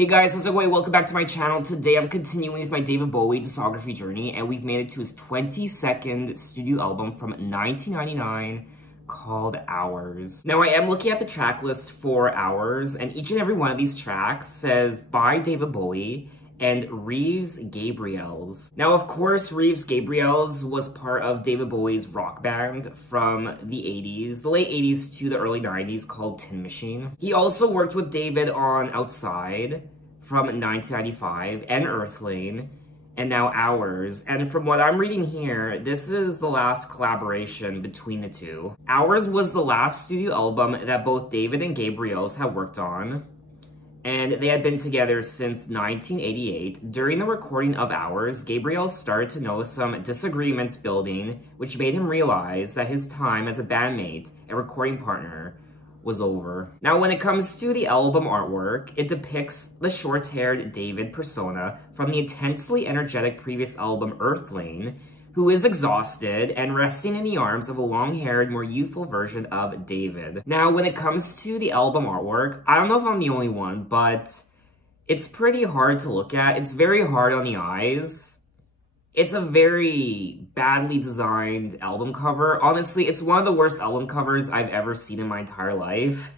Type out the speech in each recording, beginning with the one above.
Hey guys, how's it going? Welcome back to my channel. Today I'm continuing with my David Bowie discography journey, and we've made it to his 22nd studio album from 1999 called Hours. Now I am looking at the track list for Hours, and each and every one of these tracks says by David Bowie and Reeves Gabriels. Now, of course, Reeves Gabriels was part of David Bowie's rock band from the 80s, the late 80s to the early 90s, called Tin Machine. He also worked with David on Outside from 1995 and Earthling, and now Hours. And from what I'm reading here, this is the last collaboration between the two. Hours was the last studio album that both David and Gabriels had worked on, and they had been together since 1988. During the recording of Hours, Gabriel started to notice some disagreements building, which made him realize that his time as a bandmate and recording partner was over. Now, when it comes to the album artwork, it depicts the short-haired David persona from the intensely energetic previous album Earthling, who is exhausted and resting in the arms of a long-haired, more youthful version of David. Now, when it comes to the album artwork, I don't know if I'm the only one, but it's pretty hard to look at. It's very hard on the eyes. It's a very badly designed album cover. Honestly, it's one of the worst album covers I've ever seen in my entire life.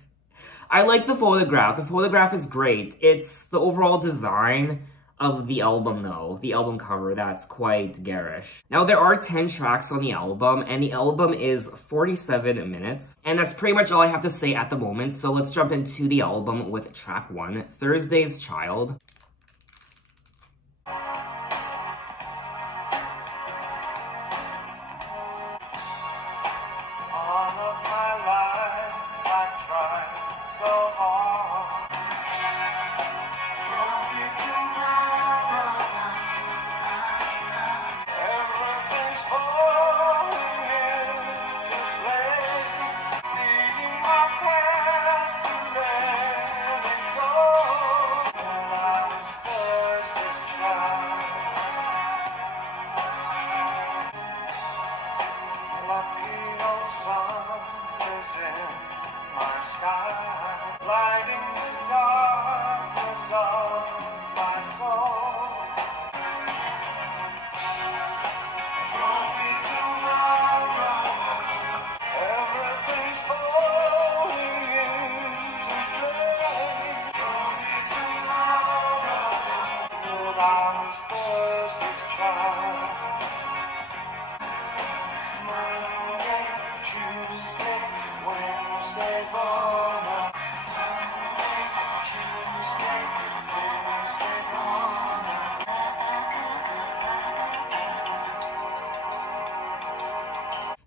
I like the photograph. The photograph is great. It's the overall design of the album, though, the album cover, that's quite garish. Now, there are 10 tracks on the album, and the album is 47 minutes, and that's pretty much all I have to say at the moment, so let's jump into the album with track 1, Thursday's Child.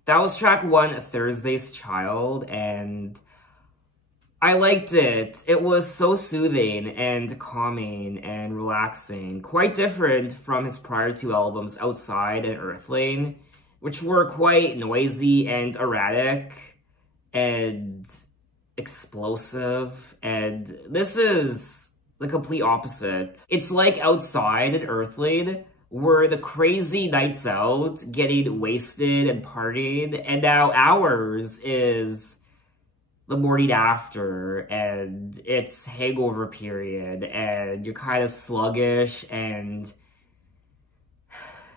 That was track 1, Thursday's Child, and I liked it. It was so soothing and calming and relaxing. Quite different from his prior 2 albums, Outside and Earthling, which were quite noisy and erratic and explosive, and this is the complete opposite. It's like Outside and Earthling were the crazy nights out, getting wasted and partying, and now Hours is the morning after, and it's hangover period, and you're kind of sluggish, and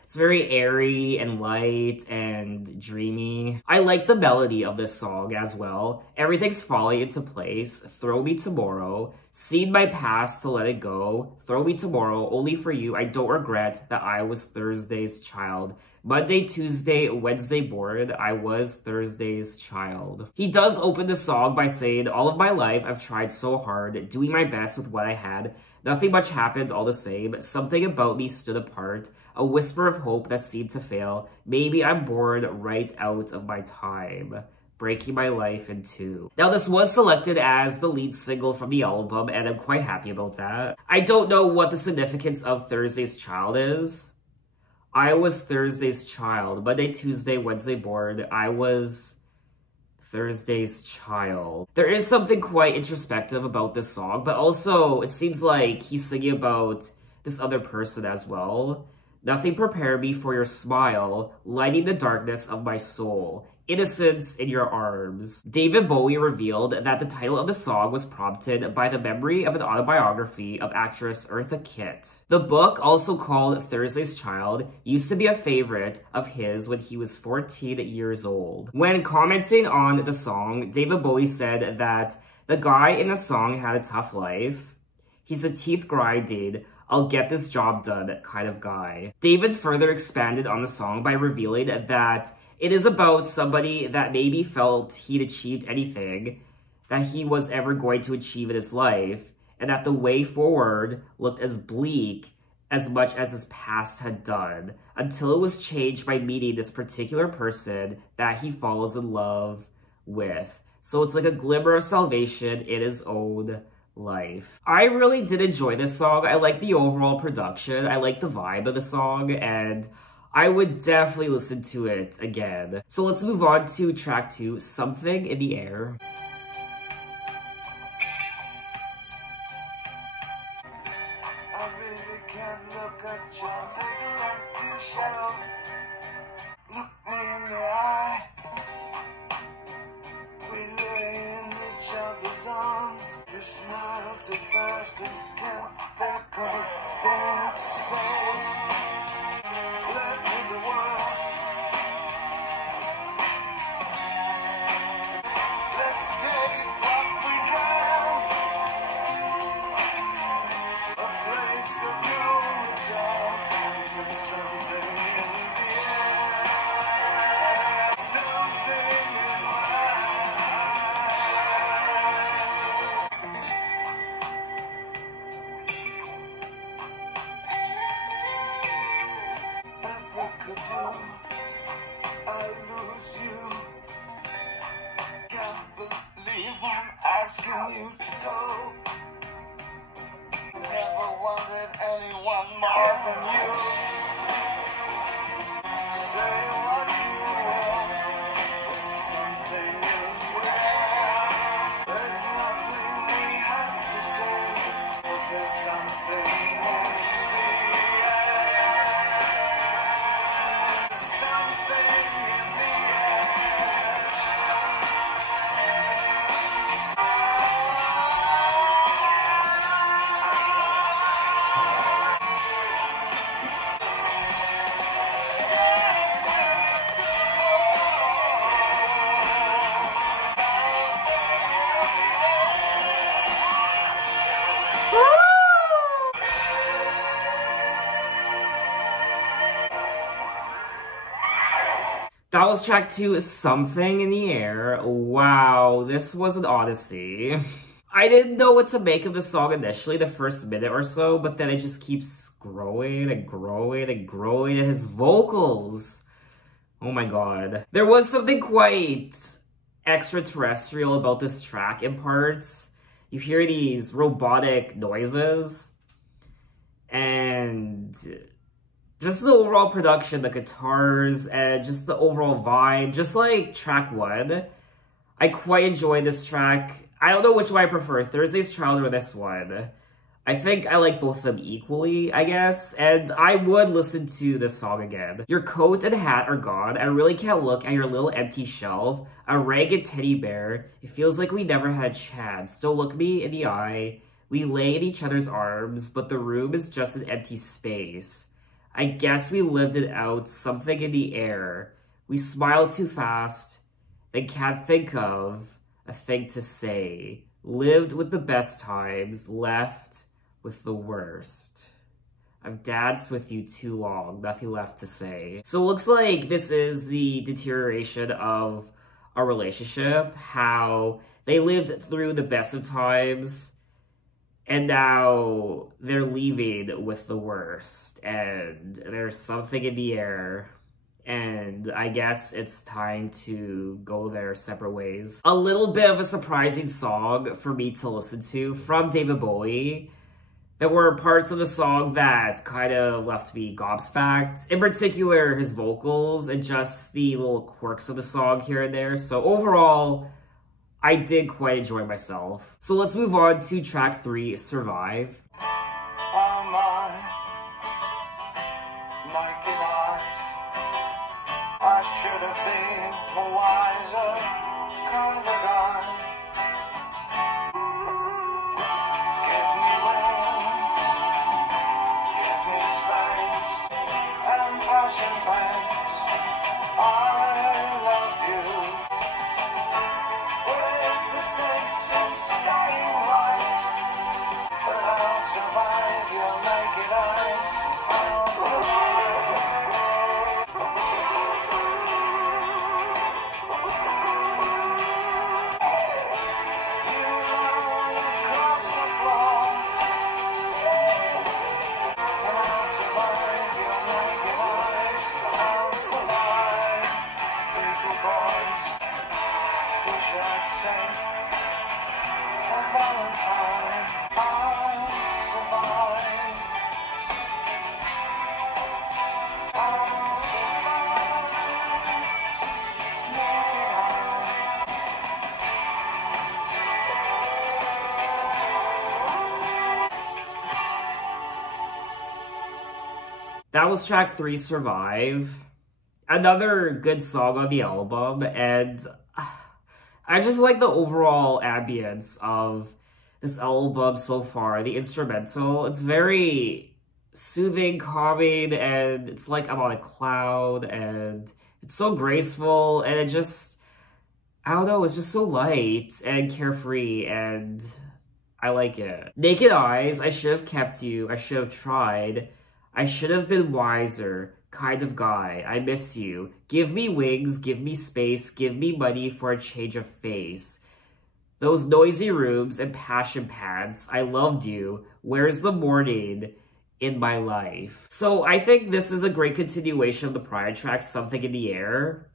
it's very airy and light and dreamy. I like the melody of this song as well. Everything's falling into place. Throw me tomorrow. Seen my past to let it go. Throw me tomorrow. Only for you. I don't regret that I was Thursday's child. Monday, Tuesday, Wednesday bored. I was Thursday's child. He does open the song by saying, all of my life I've tried so hard, doing my best with what I had. Nothing much happened all the same. Something about me stood apart. A whisper of hope that seemed to fail. Maybe I'm bored right out of my time. Breaking my life in two. Now, this was selected as the lead single from the album, and I'm quite happy about that. I don't know what the significance of Thursday's Child is. I was Thursday's child. Monday, Tuesday, Wednesday bored. I was Thursday's child. There is something quite introspective about this song, but also it seems like he's singing about this other person as well. Nothing prepared me for your smile, lighting the darkness of my soul. Innocence in Your Arms. David Bowie revealed that the title of the song was prompted by the memory of an autobiography of actress Eartha Kitt. The book, also called Thursday's Child, used to be a favorite of his when he was 14 years old. When commenting on the song, David Bowie said that the guy in the song had a tough life. He's a teeth-grinding, I'll get this job done kind of guy. David further expanded on the song by revealing that it is about somebody that maybe felt he'd achieved anything that he was ever going to achieve in his life, and that the way forward looked as bleak as much as his past had done, until it was changed by meeting this particular person that he falls in love with. So it's like a glimmer of salvation in his own life. I really did enjoy this song. I like the overall production. I like the vibe of the song, and I would definitely listen to it again. So let's move on to track 2, Something in the Air. I really can't look at your little empty shell. Look me in the eye. We lay in each other's arms. We smile too fast and can't think of a thing to say. Left with the world. Let's take what we can. A place of no return. And something in the air. Something in my eyes. Could do, I lose you. Can't believe I'm asking you to go. Never wanted anyone more than you. Say what you want, but something in there. There's nothing we have to say, but there's something in the air. That was track 2, Something in the Air. Wow, this was an odyssey. I didn't know what to make of the song initially, the first minute or so, but then it just keeps growing and growing and growing, and his vocals. Oh my god. There was something quite extraterrestrial about this track in parts. You hear these robotic noises, and just the overall production, the guitars, and just the overall vibe, just like track 1. I quite enjoyed this track. I don't know which one I prefer, Thursday's Child or this one. I think I like both of them equally, I guess, and I would listen to this song again. Your coat and hat are gone. I really can't look at your little empty shelf. A ragged teddy bear. It feels like we never had a chance. Don't look me in the eye. We lay in each other's arms, but the room is just an empty space. I guess we lived it out, something in the air. We smiled too fast, then can't think of a thing to say. Lived with the best times, left with the worst. I've danced with you too long, nothing left to say. So it looks like this is the deterioration of a relationship, how they lived through the best of times, and now they're leaving with the worst, and there's something in the air, and I guess it's time to go their separate ways. A little bit of a surprising song for me to listen to from David Bowie. There were parts of the song that kind of left me gobsmacked. In particular, his vocals and just the little quirks of the song here and there. So overall, I did quite enjoy myself. So let's move on to track 3, Survive. I should have been wild. survive your naked eyes. I'll survive. You roll across the floor, and I'll survive your naked eyes. I'll survive. Little boys, wish I'd say on Valentine. I'll survive. I'll survive. Yeah. That was track 3, Survive. Another good song on the album, and I just like the overall ambience of this album so far. The instrumental, it's very soothing, calming, and it's like I'm on a cloud, and it's so graceful, and it just, I don't know, it's just so light and carefree, and I like it. Naked Eyes, I should have kept you, I should have tried, I should have been wiser, kind of guy, I miss you. Give me wings, give me space, give me money for a change of face. Those noisy rooms and passion pants, I loved you. Where's the morning in my life? So I think this is a great continuation of the prior track, Something in the Air.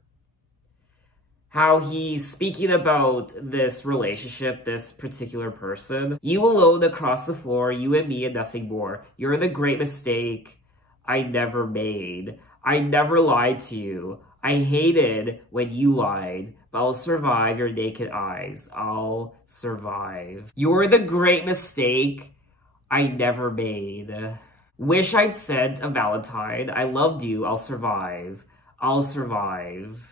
How he's speaking about this relationship, this particular person. You alone across the floor, you and me and nothing more. You're the great mistake I never made. I never lied to you. I hated when you lied, but I'll survive your naked eyes. I'll survive. You're the great mistake I never made. Wish I'd sent a Valentine. I loved you. I'll survive. I'll survive.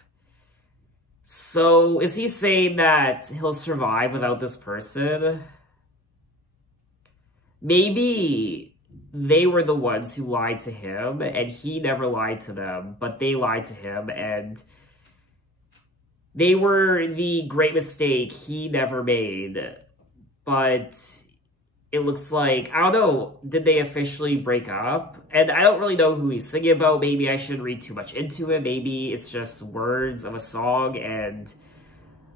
So, is he saying that he'll survive without this person? Maybe they were the ones who lied to him, and he never lied to them, but they lied to him, and they were the great mistake he never made. But it looks like, I don't know, did they officially break up? And I don't really know who he's singing about. Maybe I shouldn't read too much into it. Maybe it's just words of a song, and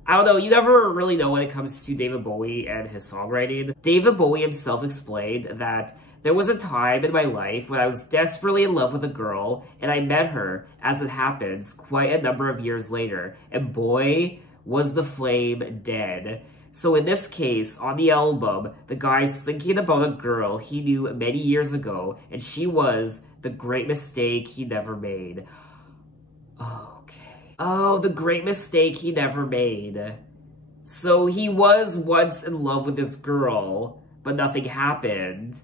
I don't know, you never really know when it comes to David Bowie and his songwriting. David Bowie himself explained that there was a time in my life when I was desperately in love with a girl, and I met her, as it happens, quite a number of years later, and boy, was the flame dead. So in this case, on the album, the guy's thinking about a girl he knew many years ago, and she was the great mistake he never made. Okay. Oh, the great mistake he never made. So he was once in love with this girl, but nothing happened.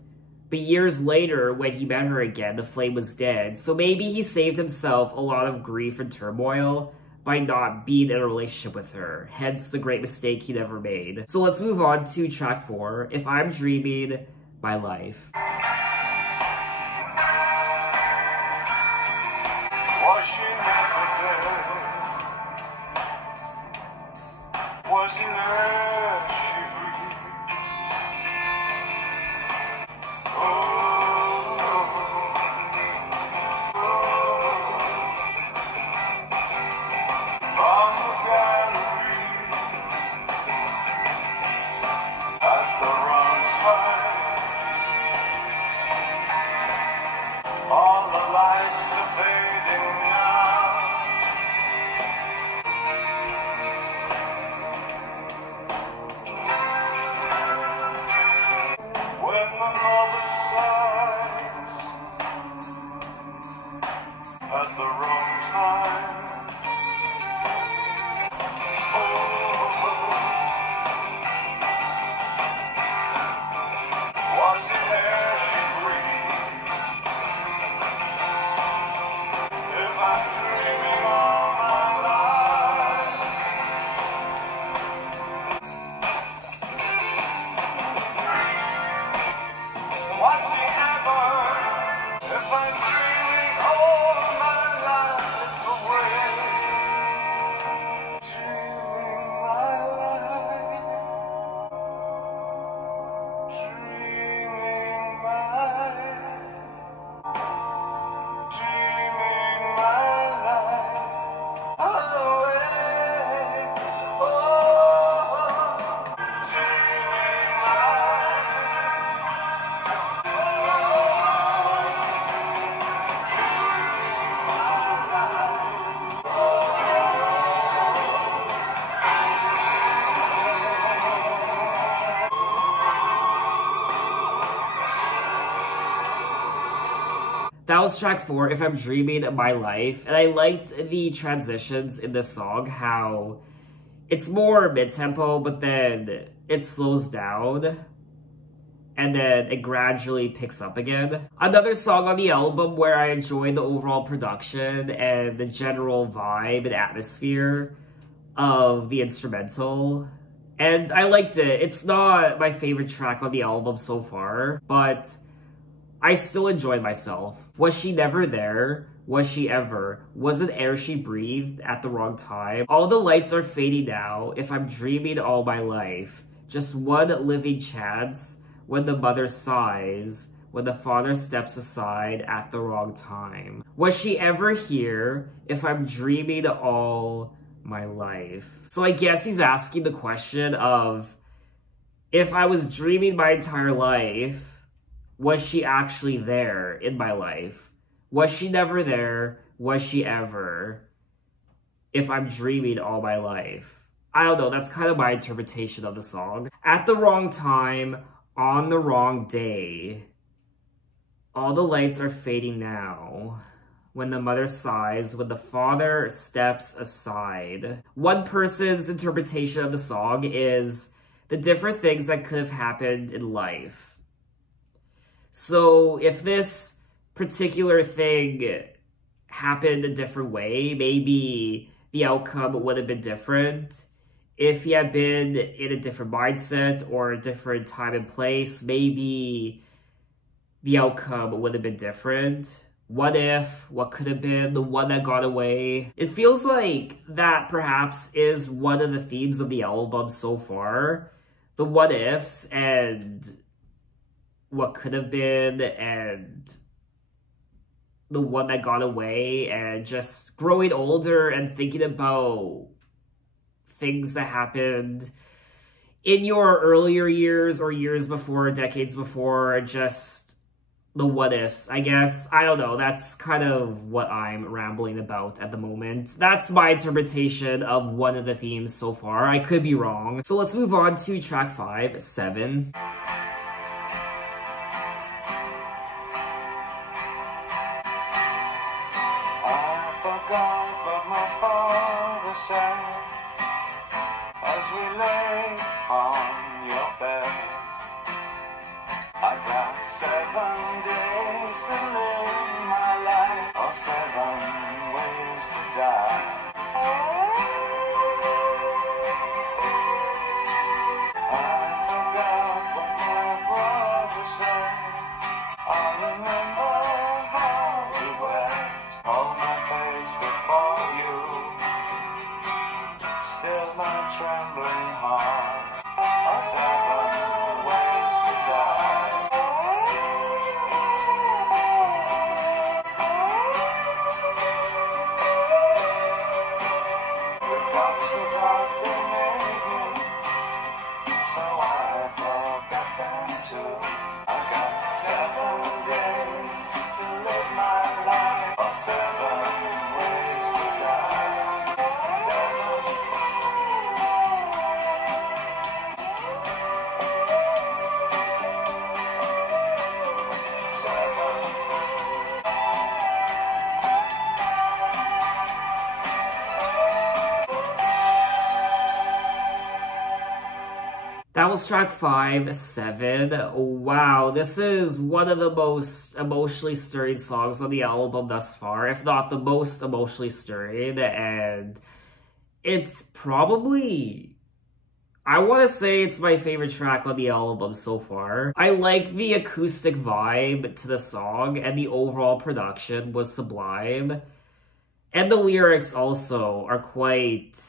But years later, when he met her again, the flame was dead. So maybe he saved himself a lot of grief and turmoil by not being in a relationship with her. Hence, the great mistake he never made. So let's move on to track 4, If I'm Dreaming My Life. Was she never there? Wasn't there she breathed? From the gallery at the wrong time. All the lights are fading now. That was track 4, If I'm Dreaming My Life, and I liked the transitions in this song, how it's more mid-tempo, but then it slows down, and then it gradually picks up again. Another song on the album where I enjoy the overall production and the general vibe and atmosphere of the instrumental. And I liked it. It's not my favorite track on the album so far, but I still enjoy myself. Was she never there? Was she ever? Was it air she breathed at the wrong time? All the lights are fading now. If I'm dreaming all my life. Just one living chance. When the mother sighs. When the father steps aside at the wrong time. Was she ever here? If I'm dreaming all my life. So I guess he's asking the question of, if I was dreaming my entire life, was she actually there in my life? Was she never there? Was she ever? If I'm dreaming all my life. I don't know, that's kind of my interpretation of the song. At the wrong time, on the wrong day. All the lights are fading now. When the mother sighs, when the father steps aside. One person's interpretation of the song is the different things that could have happened in life. So if this particular thing happened a different way, maybe the outcome would have been different. If he had been in a different mindset or a different time and place, maybe the outcome would have been different. What if, what could have been, the one that got away. It feels like that perhaps is one of the themes of the album so far. The what ifs and what could have been and the one that got away, and just growing older and thinking about things that happened in your earlier years or years before, decades before, just the what ifs, I guess. I don't know, that's kind of what I'm rambling about at the moment. That's my interpretation of one of the themes so far. I could be wrong. So let's move on to track 5, 7. What my father said as we lay on your bed. I got 7 days to live my life, or 7 ways to die. I forgot what my brother said. I remember how we wept. Hold my face before you, still my trembling heart. 7 ways to die. The gods forgot they made me, so I forgot them too. I got 7 days to live my life, or 7 ways to die. 7. That was track 5, 7. Wow, this is one of the most emotionally stirring songs on the album thus far, if not the most emotionally stirring, and it's probably, I want to say it's my favorite track on the album so far. I like the acoustic vibe to the song, and the overall production was sublime, and the lyrics also are quite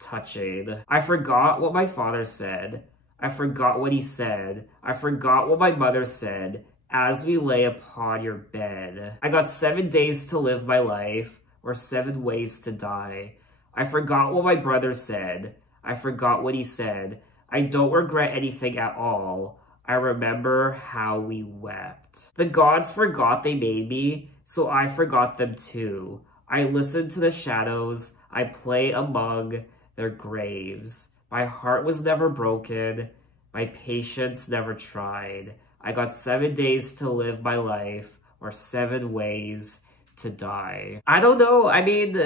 touching. I forgot what my father said. I forgot what he said. I forgot what my mother said as we lay upon your bed. I got 7 days to live my life, or 7 ways to die. I forgot what my brother said. I forgot what he said. I don't regret anything at all. I remember how we wept. The gods forgot they made me, so I forgot them too. I listen to the shadows. I play among their graves. My heart was never broken. My patience never tried. I got 7 days to live my life, or 7 Ways to Die. I don't know, I mean,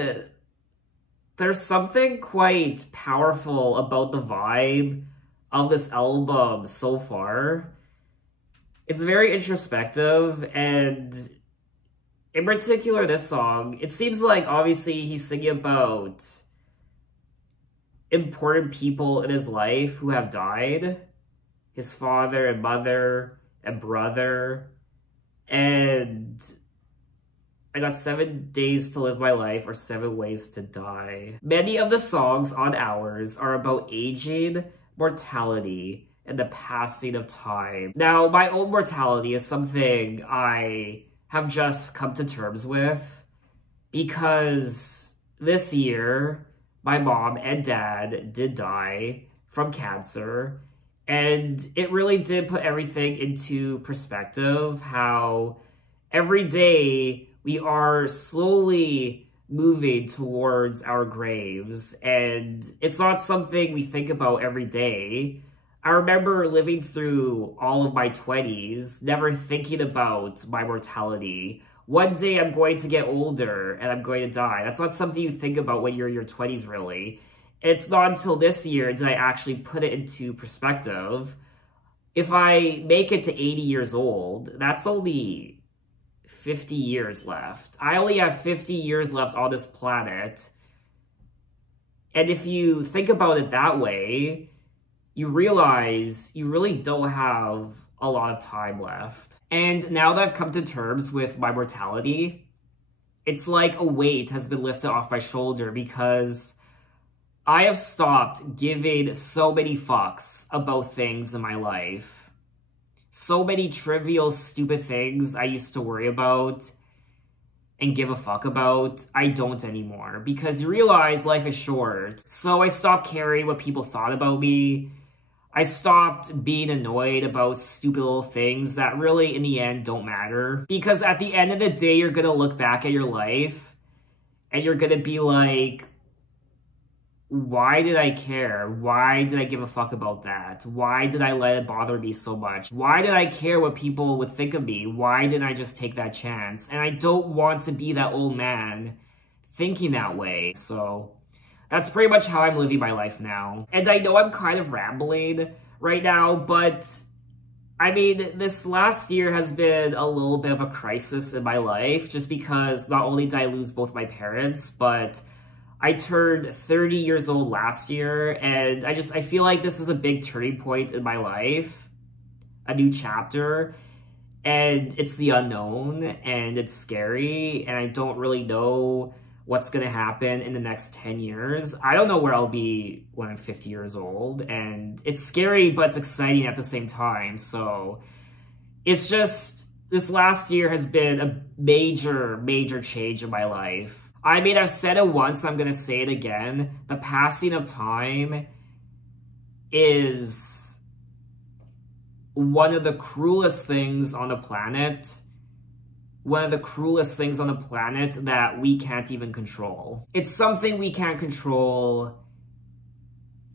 there's something quite powerful about the vibe of this album so far. It's very introspective, and in particular this song, it seems like obviously he's singing about important people in his life who have died. His father and mother and brother. And I got 7 days to live my life or 7 ways to die. Many of the songs on Hours are about aging, mortality, and the passing of time. Now, my own mortality is something I have just come to terms with because this year, my mom and dad did die from cancer, and it really did put everything into perspective, how every day we are slowly moving towards our graves, and it's not something we think about every day. I remember living through all of my 20s, never thinking about my mortality. One day I'm going to get older and I'm going to die. That's not something you think about when you're in your 20s, really. It's not until this year did I actually put it into perspective. If I make it to 80 years old, that's only 50 years left. I only have 50 years left on this planet. And if you think about it that way, you realize you really don't have a lot of time left. And now that I've come to terms with my mortality, it's like a weight has been lifted off my shoulder because I have stopped giving so many fucks about things in my life. So many trivial, stupid things I used to worry about and give a fuck about, I don't anymore. Because you realize life is short. So I stopped caring what people thought about me. I stopped being annoyed about stupid little things that really, in the end, don't matter. Because at the end of the day, you're gonna look back at your life and you're gonna be like, why did I care? Why did I give a fuck about that? Why did I let it bother me so much? Why did I care what people would think of me? Why didn't I just take that chance? And I don't want to be that old man thinking that way. So that's pretty much how I'm living my life now. And I know I'm kind of rambling right now, but I mean, this last year has been a little bit of a crisis in my life, just because not only did I lose both my parents, but I turned 30 years old last year, and I feel like this is a big turning point in my life, a new chapter, and it's the unknown, and it's scary, and I don't really know what's gonna happen in the next 10 years. I don't know where I'll be when I'm 50 years old, and it's scary, but it's exciting at the same time. So it's just, this last year has been a major, major change in my life. I mean, I've said it once, I'm gonna say it again. The passing of time is one of the cruelest things on the planet. One of the cruelest things on the planet that we can't even control. It's something we can't control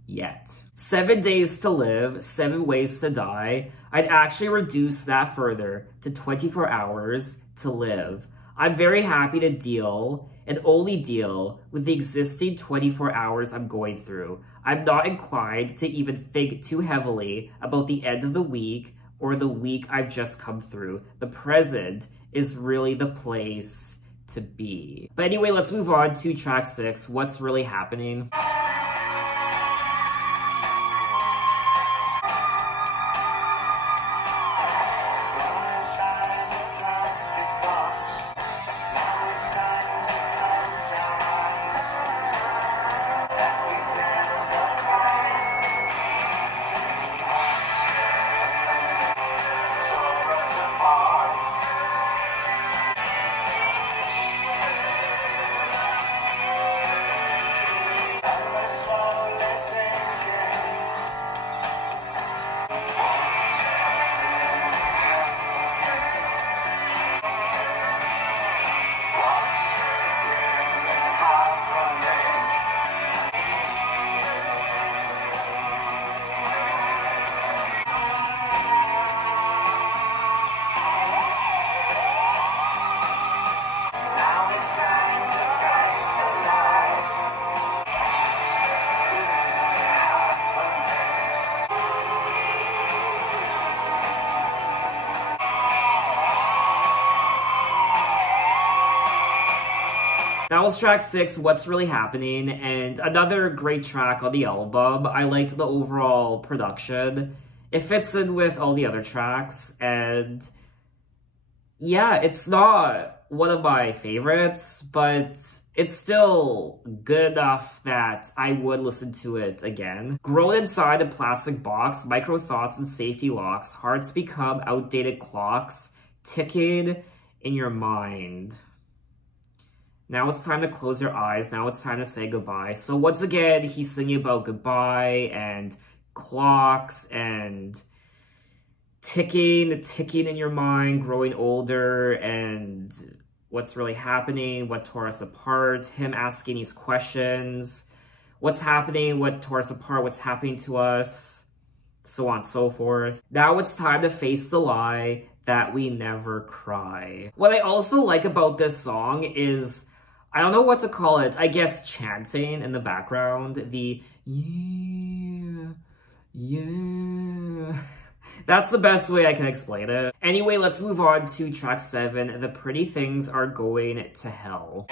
yet. 7 days to live, 7 ways to die. I'd actually reduce that further to 24 hours to live. I'm very happy to deal and only deal with the existing 24 hours I'm going through. I'm not inclined to even think too heavily about the end of the week or the week I've just come through. The present is really the place to be. But anyway, let's move on to track 6, What's Really Happening. was track 6, What's Really Happening, and another great track on the album. I liked the overall production. It fits in with all the other tracks, and yeah, it's not one of my favorites, but it's still good enough that I would listen to it again. Grown inside a plastic box, micro thoughts and safety locks, hearts become outdated clocks, ticking in your mind. Now it's time to close your eyes, now it's time to say goodbye. So once again, he's singing about goodbye and clocks and ticking in your mind, growing older, and what's really happening, what tore us apart, him asking these questions, what's happening, what tore us apart, what's happening to us, so on and so forth. Now it's time to face the lie that we never cry. What I also like about this song is, I don't know what to call it, I guess chanting in the background, the yeah, yeah. That's the best way I can explain it. Anyway, let's move on to track 7, The Pretty Things Are Going to Hell.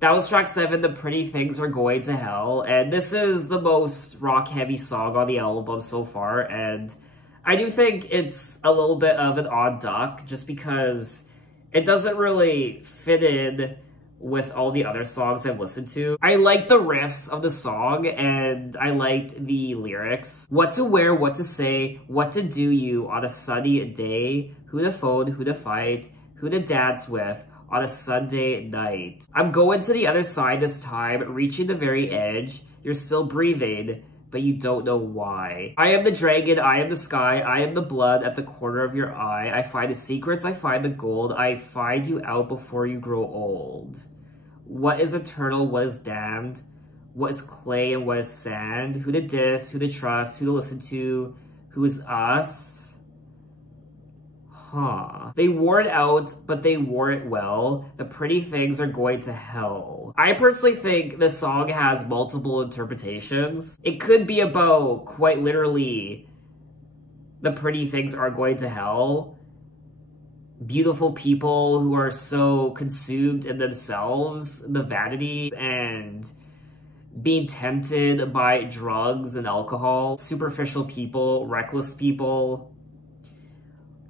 That was track 7, The Pretty Things Are Going to Hell, and this is the most rock-heavy song on the album so far, and I do think it's a little bit of an odd duck, just because it doesn't really fit in with all the other songs I've listened to. I like the riffs of the song, and I liked the lyrics. What to wear, what to say, what to do you on a sunny day, who to phone, who to fight, who to dance with, on a Sunday night. I'm going to the other side this time, reaching the very edge. You're still breathing, but you don't know why. I am the dragon, I am the sky, I am the blood at the corner of your eye. I find the secrets, I find the gold. I find you out before you grow old. What is eternal, what is damned? What is clay and what is sand? Who to diss, who to trust, who to listen to, who is us? Huh. They wore it out, but they wore it well. The pretty things are going to hell. I personally think this song has multiple interpretations. It could be about, quite literally, the pretty things are going to hell. Beautiful people who are so consumed in themselves, the vanity, and being tempted by drugs and alcohol. Superficial people, reckless people.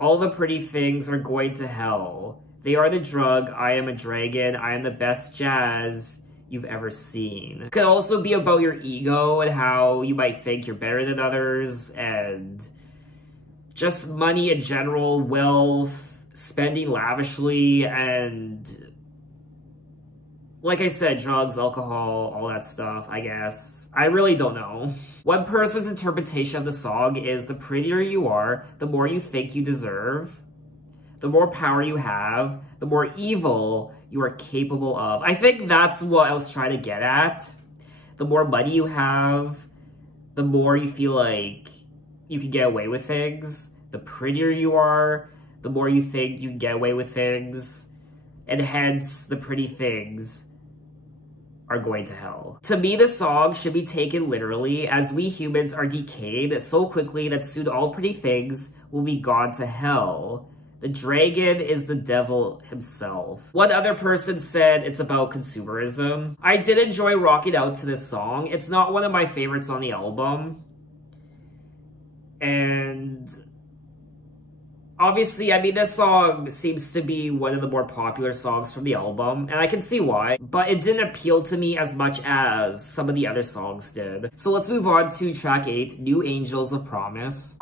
All the pretty things are going to hell. They are the drug, I am a dragon, I am the best jazz you've ever seen. It could also be about your ego and how you might think you're better than others, and just money in general, wealth, spending lavishly, and like I said, drugs, alcohol, all that stuff, I guess. I really don't know. One person's interpretation of the song is, the prettier you are, the more you think you deserve. The more power you have, the more evil you are capable of. I think that's what I was trying to get at. The more money you have, the more you feel like you can get away with things. The prettier you are, the more you think you can get away with things. And hence, the pretty things are going to hell. To me, the song should be taken literally, as we humans are decayed so quickly that soon all pretty things will be gone to hell. The dragon is the devil himself. One other person said it's about consumerism. I did enjoy rocking out to this song. It's not one of my favorites on the album. And obviously, I mean, this song seems to be one of the more popular songs from the album, and I can see why, but it didn't appeal to me as much as some of the other songs did. So let's move on to track 8, New Angels of Promise.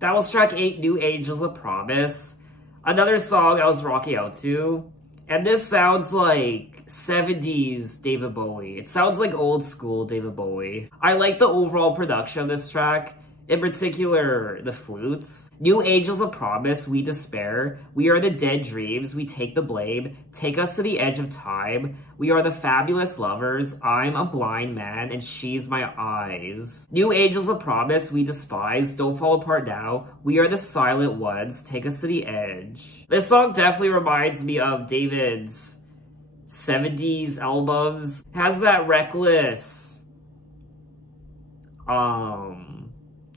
That was track 8, New Angels of Promise. Another song I was rocking out to. And this sounds like 70s David Bowie. It sounds like old school David Bowie. I like the overall production of this track. In particular, the flutes. New Angels of Promise, we despair. We are the dead dreams, we take the blame. Take us to the edge of time. We are the fabulous lovers. I'm a blind man and she's my eyes. New Angels of Promise, we despise. Don't fall apart now. We are the silent ones. Take us to the edge. This song definitely reminds me of David's 70s albums. It has that reckless,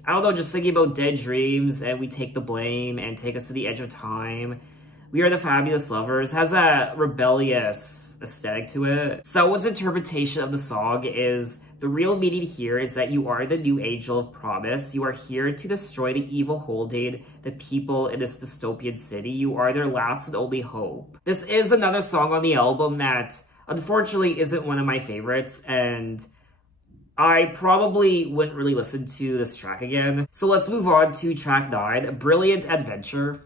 I don't know, just thinking about dead dreams and we take the blame and take us to the edge of time. We are the fabulous lovers. Has that rebellious aesthetic to it. Someone's interpretation of the song is, the real meaning here is that you are the new angel of promise. You are here to destroy the evil holding the people in this dystopian city. You are their last and only hope. This is another song on the album that unfortunately isn't one of my favorites, and I probably wouldn't really listen to this track again. So let's move on to track 9, Brilliant Adventure.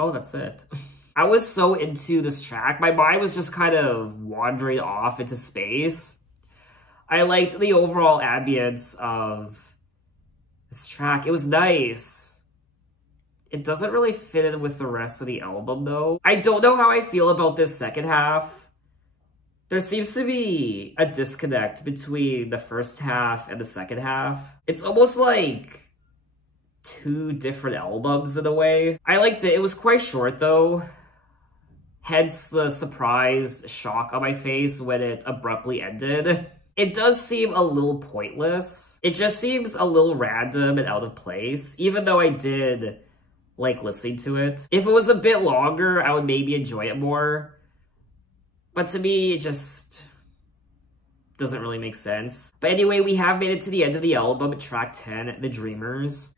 Oh, that's it. I was so into this track. My mind was just kind of wandering off into space. I liked the overall ambience of this track. It was nice. It doesn't really fit in with the rest of the album, though. I don't know how I feel about this second half. There seems to be a disconnect between the first half and the second half. It's almost like two different albums in a way. I liked it. It was quite short though. Hence the surprise shock on my face when it abruptly ended. It does seem a little pointless. It just seems a little random and out of place, even though I did like listening to it. If it was a bit longer, I would maybe enjoy it more. But to me, it just doesn't really make sense. But anyway, we have made it to the end of the album, track 10, The Dreamers.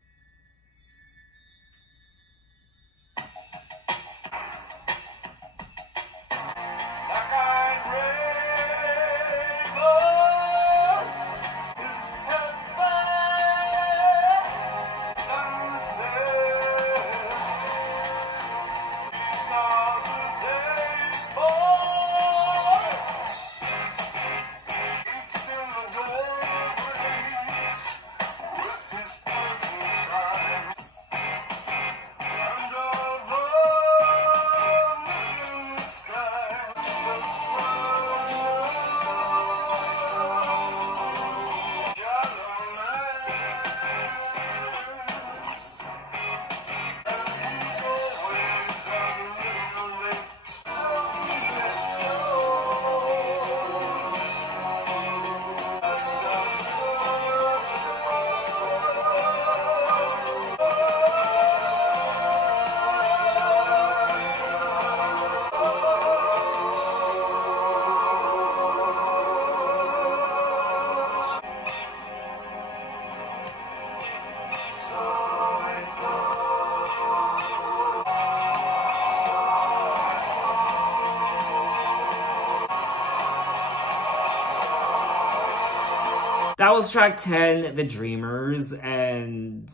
That was track 10, The Dreamers, and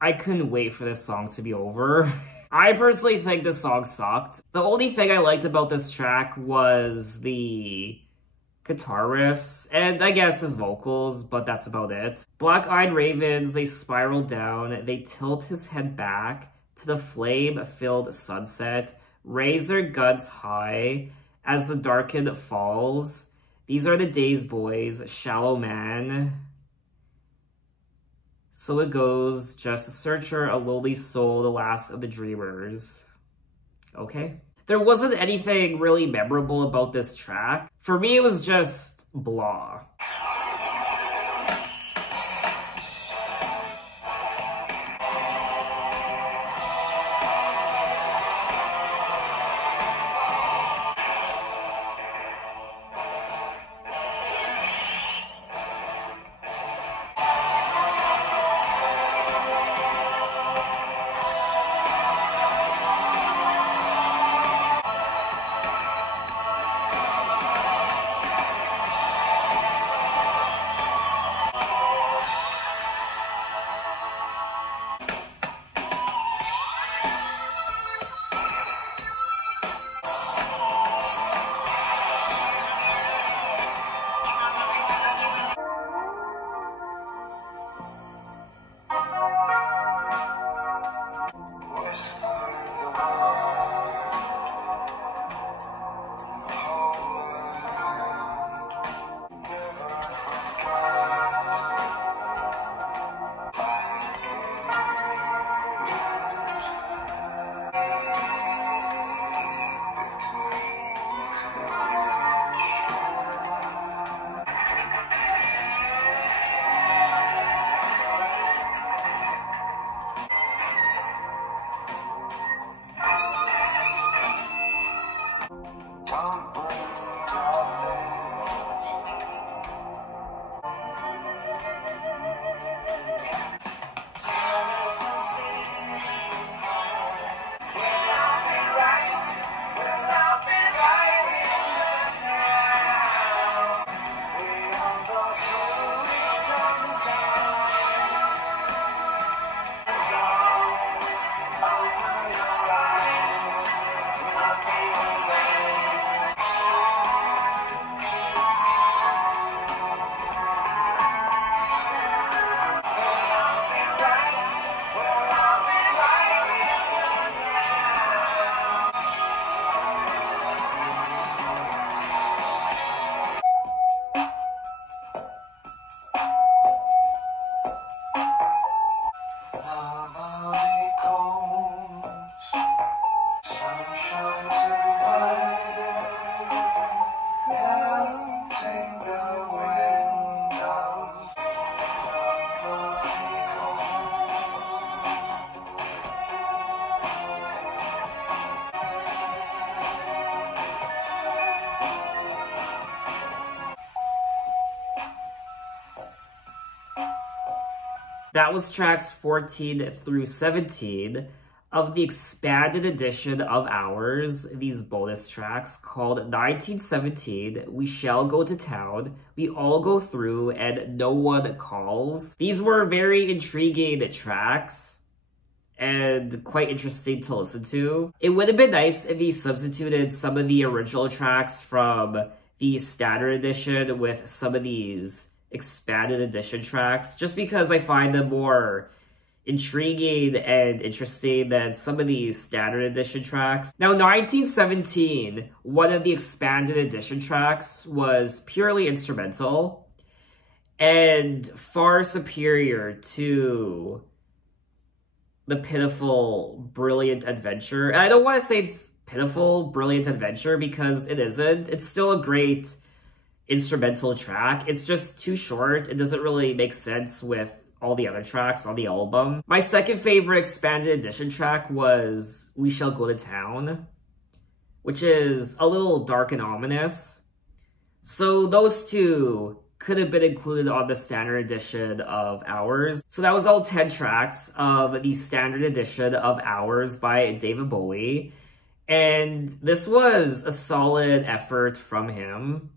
I couldn't wait for this song to be over. I personally think this song sucked. The only thing I liked about this track was the guitar riffs, and I guess his vocals, but that's about it. Black-eyed ravens, they spiral down, they tilt his head back to the flame-filled sunset, raise their guns high as the darkened falls. These are the days, boys, shallow man. So it goes, just a searcher, a lowly soul, the last of the dreamers. Okay. There wasn't anything really memorable about this track. For me, it was just blah. That was tracks 14 through 17 of the expanded edition of Hours, these bonus tracks called 1917, We Shall Go to Town, We All Go Through, and No One Calls. These were very intriguing tracks and quite interesting to listen to. It would have been nice if he substituted some of the original tracks from the standard edition with some of these expanded edition tracks, just because I find them more intriguing and interesting than some of these standard edition tracks. Now, 1917, one of the expanded edition tracks, was purely instrumental and far superior to the pitiful, brilliant adventure. And I don't want to say it's pitiful, brilliant adventure because it isn't. It's still a great instrumental track. It's just too short. It doesn't really make sense with all the other tracks on the album. My second favorite expanded edition track was We Shall Go to Town, which is a little dark and ominous. So those two could have been included on the standard edition of Hours. So that was all 10 tracks of the standard edition of Hours by David Bowie. And this was a solid effort from him.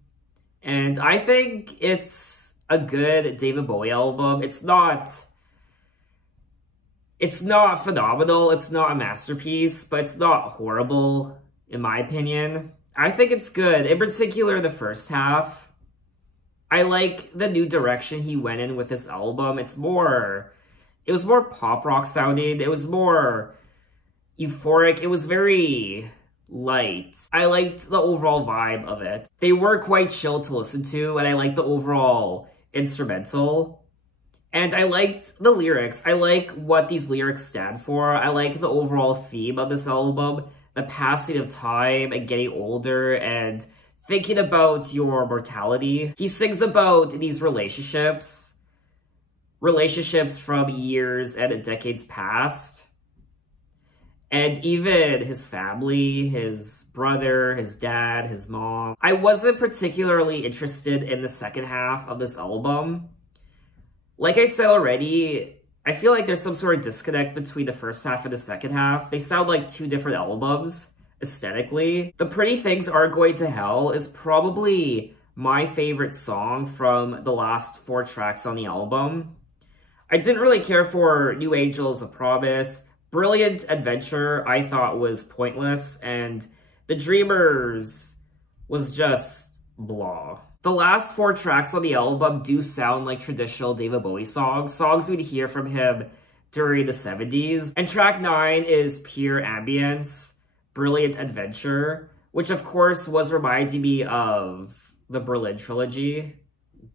And I think it's a good David Bowie album. It's not phenomenal, it's not a masterpiece, but it's not horrible, in my opinion. I think it's good, in particular the first half. I like the new direction he went in with this album. It was more pop rock sounding, it was more euphoric, it was very light. I liked the overall vibe of it. They were quite chill to listen to, and I liked the overall instrumental. And I liked the lyrics. I like what these lyrics stand for. I like the overall theme of this album, the passing of time and getting older and thinking about your mortality. He sings about these relationships from years and decades past. And even his family, his brother, his dad, his mom. I wasn't particularly interested in the second half of this album. Like I said already, I feel like there's some sort of disconnect between the first half and the second half. They sound like two different albums, aesthetically. The Pretty Things Aren't Going to Hell is probably my favorite song from the last 4 tracks on the album. I didn't really care for New Angels of Promise. Brilliant Adventure, I thought, was pointless, and The Dreamers was just blah. The last 4 tracks on the album do sound like traditional David Bowie songs we'd hear from him during the 70s. And track 9 is pure ambience, Brilliant Adventure, which of course was reminding me of the Berlin trilogy.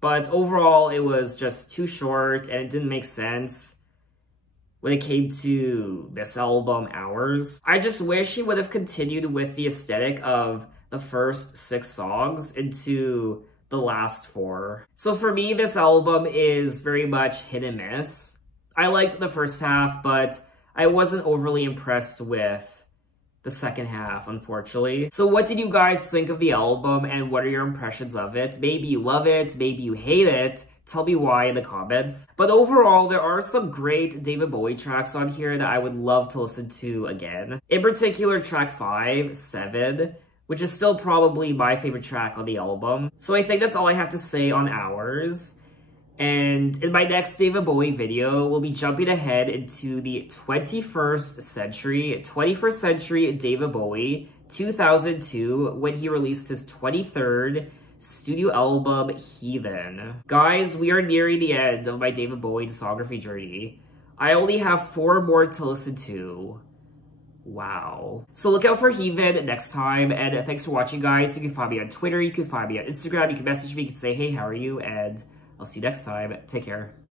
But overall, it was just too short and it didn't make sense when it came to this album, Hours. I just wish he would have continued with the aesthetic of the first 6 songs into the last 4. So for me, this album is very much hit and miss. I liked the first half, but I wasn't overly impressed with the second half, unfortunately. So what did you guys think of the album, and what are your impressions of it? Maybe you love it, maybe you hate it. Tell me why in the comments. But overall, there are some great David Bowie tracks on here that I would love to listen to again. In particular, track 5, 7, which is still probably my favorite track on the album. So I think that's all I have to say on Hours. And in my next David Bowie video, we'll be jumping ahead into the 21st century David Bowie, 2002, when he released his 23rd studio album, Heathen. Guys, we are nearing the end of my David Bowie discography journey. I only have 4 more to listen to. Wow. So look out for Heathen next time, and thanks for watching, guys. You can find me on Twitter, you can find me on Instagram, you can message me, you can say, hey, how are you? And I'll see you next time. Take care.